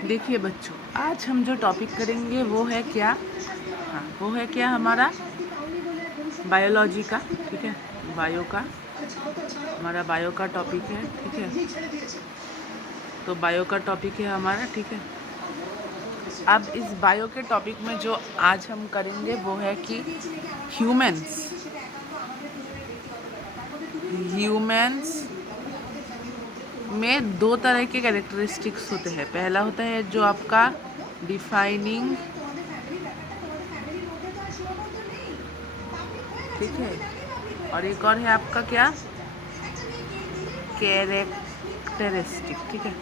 देखिए बच्चों, आज हम जो टॉपिक करेंगे वो है क्या, वो है क्या हमारा बायोलॉजी का। ठीक है, बायो का, हमारा बायो का टॉपिक है। ठीक है, तो बायो का टॉपिक है हमारा। ठीक है, अब इस बायो के टॉपिक में जो आज हम करेंगे वो है कि ह्यूमंस में दो तरह के कैरेक्टरिस्टिक्स होते हैं। पहला होता है जो आपका डिफाइनिंग, ठीक है, और एक और है आपका क्या, कैरेक्टरिस्टिक। ठीक है,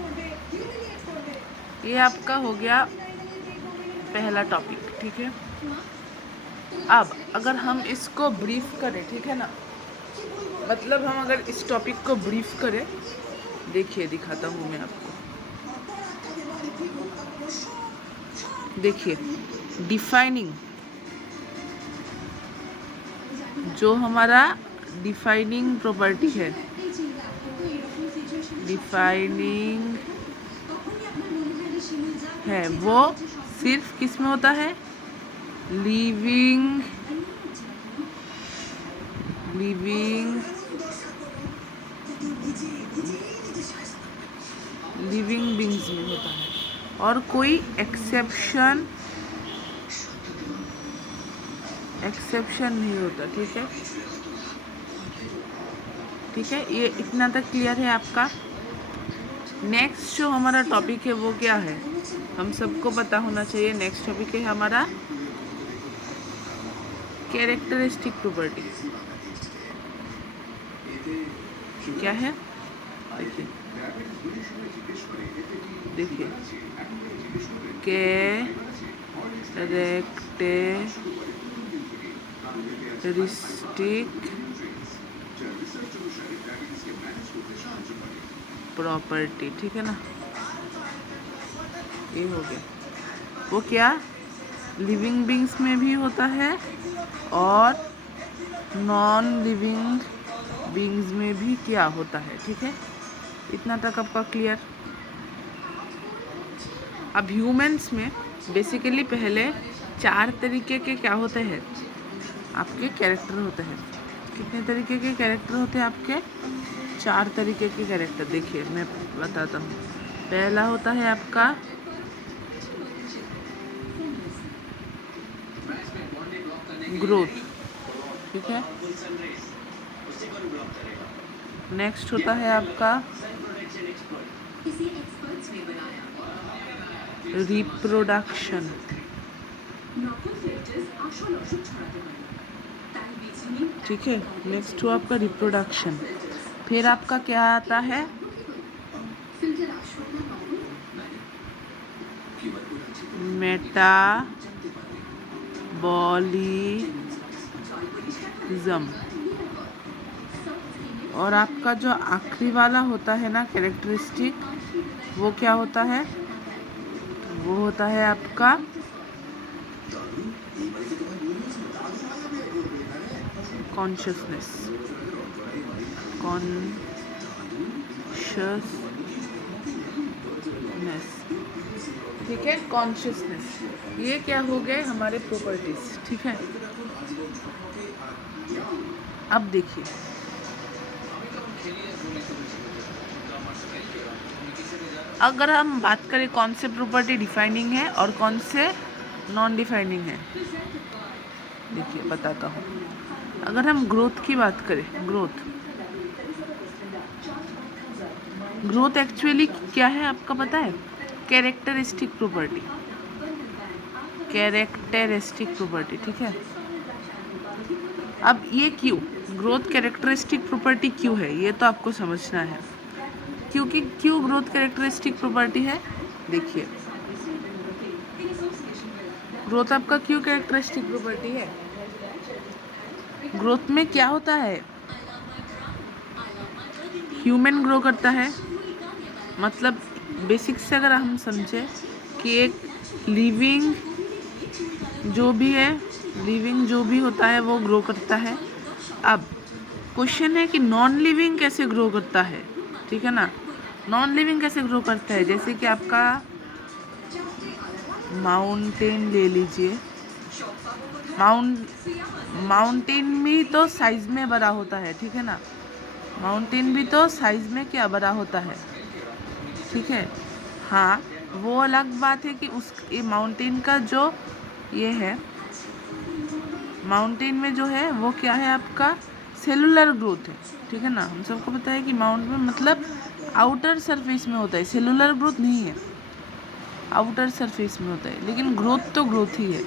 ये आपका हो गया पहला टॉपिक। ठीक है, अब अगर हम इसको ब्रीफ करें, ठीक है ना, मतलब हम अगर इस टॉपिक को ब्रीफ करें, देखिए दिखाता हूँ मैं आपको। देखिए, डिफाइनिंग, जो हमारा डिफाइनिंग प्रॉपर्टी है, डिफाइनिंग है, वो सिर्फ किस में होता है, लिविंग बींग्स में होता है, और कोई एक्सेप्शन नहीं होता। ठीक है, ठीक है, ये इतना तक क्लियर है आपका। नेक्स्ट जो हमारा टॉपिक है वो क्या है, हम सबको पता होना चाहिए। नेक्स्ट टॉपिक है हमारा कैरेक्टरिस्टिक प्रॉपर्टी। क्या है, देखिए देखिए, कैरेक्टरिस्टिक प्रॉपर्टी। ठीक है ना, ये हो गया। वो क्या, लिविंग बींग्स में भी होता है और नॉन लिविंग बींग्स में भी क्या होता है। ठीक है, इतना तक आपका क्लियर। अब ह्यूमंस में बेसिकली पहले 4 तरीके के क्या होते हैं, आपके कैरेक्टर होते हैं। कितने तरीके के कैरेक्टर होते हैं आपके, 4 तरीके के कैरेक्टर। देखिए मैं बताता हूँ। पहला होता है आपका ग्रोथ। ठीक है, नेक्स्ट होता है आपका रिप्रोडक्शन। ठीक है, नेक्स्ट हुआ आपका रिप्रोडक्शन। फिर आपका क्या आता है, मेटाबॉलिज्म। और आपका जो आखिरी वाला होता है ना कैरेक्टरिस्टिक, वो क्या होता है, वो होता है आपका कॉन्शियसनेस। ठीक है, कॉन्शियसनेस। ये क्या हो गए हमारे प्रॉपर्टीज। ठीक है, अब देखिए, अगर हम बात करें कौन से प्रॉपर्टी डिफाइनिंग है और कौन से नॉन डिफाइनिंग है, देखिए बताता हूँ। अगर हम ग्रोथ की बात करें, ग्रोथ एक्चुअली क्या है आपका पता है, कैरेक्टरिस्टिक प्रॉपर्टी। ठीक है, अब ये क्यों ग्रोथ कैरेक्टरिस्टिक प्रॉपर्टी क्यों है, ये तो आपको समझना है। क्योंकि क्यों ग्रोथ कैरेक्टरिस्टिक प्रॉपर्टी है, देखिए ग्रोथ आपका क्यों कैरेक्टरिस्टिक प्रॉपर्टी है। ग्रोथ में क्या होता है, ह्यूमन ग्रो करता है, मतलब बेसिक से अगर हम समझे कि एक लिविंग जो भी होता है वो ग्रो करता है। अब क्वेश्चन है कि नॉन लिविंग कैसे ग्रो करता है। ठीक है ना, नॉन लिविंग कैसे ग्रो करता है, जैसे कि आपका माउंटेन ले लीजिए। माउंटेन भी तो साइज में बड़ा होता है, ठीक है ना। माउंटेन भी तो साइज में क्या बड़ा होता है, ठीक है। हाँ, वो अलग बात है कि उस ये माउंटेन का जो ये है, माउंटेन में जो है वो क्या है आपका सेलुलर ग्रोथ है, ठीक है ना। हम सबको पता है कि माउंटेन मतलब आउटर सरफेस में होता है, सेलुलर ग्रोथ नहीं है, आउटर सरफेस में होता है, लेकिन ग्रोथ तो ग्रोथ ही है।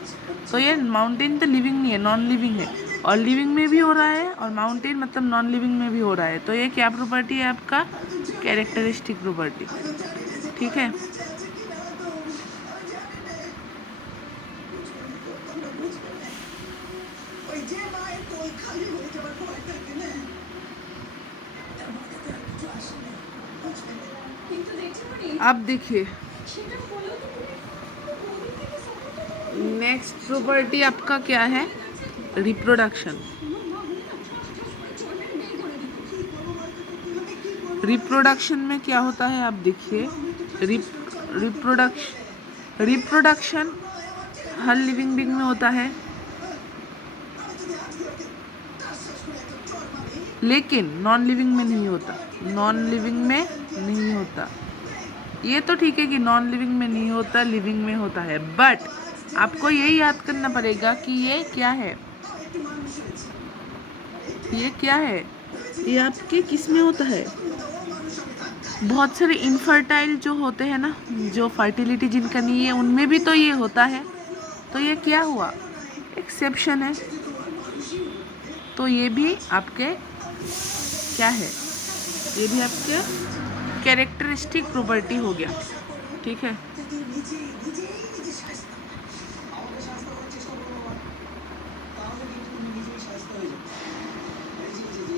तो ये माउंटेन तो लिविंग नहीं है, नॉन लिविंग है, और लिविंग में भी हो रहा है और माउंटेन मतलब नॉन लिविंग में भी हो रहा है। तो ये क्या प्रॉपर्टी है आपका, कैरेक्टरिस्टिक प्रॉपर्टी, ठीक है। अब देखिए नेक्स्ट प्रॉपर्टी आपका क्या है, रिप्रोडक्शन। रिप्रोडक्शन में क्या होता है आप देखिए, रिप्रोडक्शन हर लिविंग बीइंग में होता है, लेकिन नॉन लिविंग में नहीं होता, नॉन लिविंग में नहीं होता। ये तो ठीक है कि नॉन लिविंग में नहीं होता, लिविंग में होता है, बट आपको यही याद करना पड़ेगा कि ये क्या है, ये क्या है, ये आपके किस में होता है। बहुत सारे इनफर्टाइल जो होते हैं ना, जो फर्टिलिटी जिनका नहीं है, उनमें भी तो ये होता है। तो ये क्या हुआ, एक्सेप्शन है। तो ये भी आपके क्या है, ये भी आपके कैरेक्टरिस्टिक प्रॉपर्टी हो गया, ठीक है।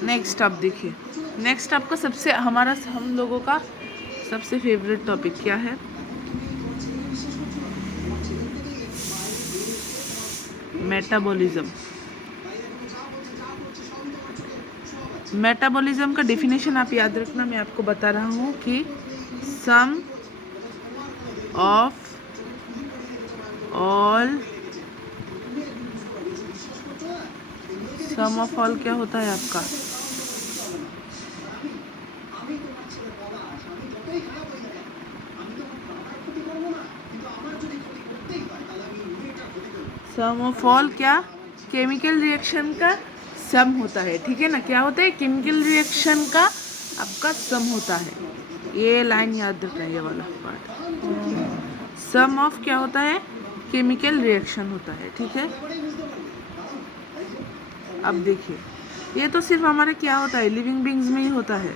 नेक्स्ट आप देखिए, नेक्स्ट आपका सबसे हमारा हम लोगों का सबसे फेवरेट टॉपिक क्या है, मेटाबॉलिज्म। मेटाबॉलिज्म का डेफिनेशन आप याद रखना, मैं आपको बता रहा हूँ कि सम ऑफ ऑल क्या होता है आपका, सम ऑफ ऑल क्या, केमिकल रिएक्शन का सम होता है, ठीक है ना। क्या होता है, केमिकल रिएक्शन का आपका सम होता है। ये लाइन याद रखना, ये वाला पार्ट, सम ऑफ क्या होता है, केमिकल रिएक्शन होता है, ठीक है। अब देखिए, ये तो सिर्फ हमारे क्या होता है, लिविंग बीइंग्स में ही होता है,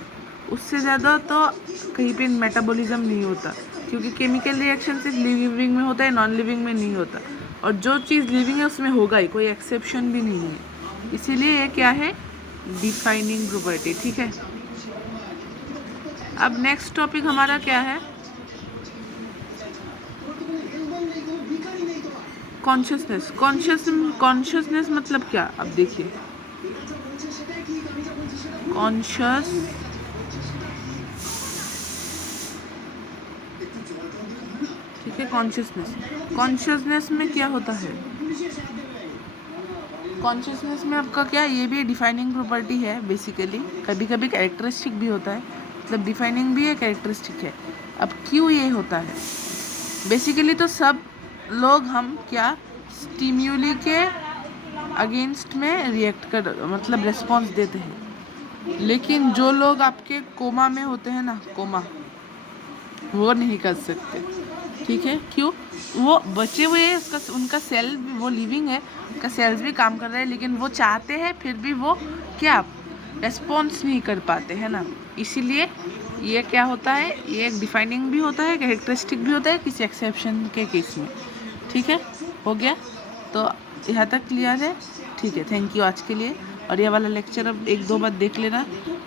उससे ज़्यादा तो कहीं पे मेटाबॉलिज्म नहीं होता, क्योंकि केमिकल रिएक्शन सिर्फ लिविंग में होता है, नॉन लिविंग में नहीं होता। और जो चीज़ लिविंग है उसमें होगा ही, कोई एक्सेप्शन भी नहीं है। इसीलिए ये क्या है, डिफाइनिंग प्रॉपर्टी, ठीक है। अब नेक्स्ट टॉपिक हमारा क्या है, कॉन्शियसनेस। कॉन्शियसनेस मतलब क्या, अब देखिए, कॉन्शियस, ठीक है, कॉन्शियसनेस में क्या होता है, कॉन्शियसनेस में आपका क्या, ये भी डिफाइनिंग प्रॉपर्टी है बेसिकली, कभी कभी कैरेक्टरिस्टिक भी होता है, मतलब डिफाइनिंग भी है, कैरेक्टरिस्टिक है। अब क्यों ये होता है, बेसिकली तो सब लोग हम क्या स्टिम्यूली के अगेंस्ट में रिएक्ट कर, मतलब रिस्पॉन्स देते हैं, लेकिन जो लोग आपके कोमा में होते हैं ना, कोमा, वो नहीं कर सकते, ठीक है। क्यों, वो बचे हुए हैं, उसका उनका सेल, वो लिविंग है, उनका सेल्स भी काम कर रहे हैं, लेकिन वो चाहते हैं फिर भी वो क्या रेस्पॉन्स नहीं कर पाते हैं ना। इसीलिए ये क्या होता है, ये एक डिफाइनिंग भी होता है, कैरेक्टरिस्टिक भी होता है किसी एक्सेप्शन के केस में, ठीक है। हो गया, तो यहाँ तक क्लियर है, ठीक है। थैंक यू आज के लिए। और ये वाला लेक्चर अब एक दो बार देख लेना,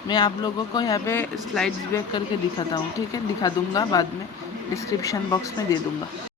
मैं आप लोगों को यहाँ पे स्लाइड्स बैक करके दिखाता हूँ, ठीक है, दिखा दूँगा बाद में, डिस्क्रिप्शन बॉक्स में दे दूँगा।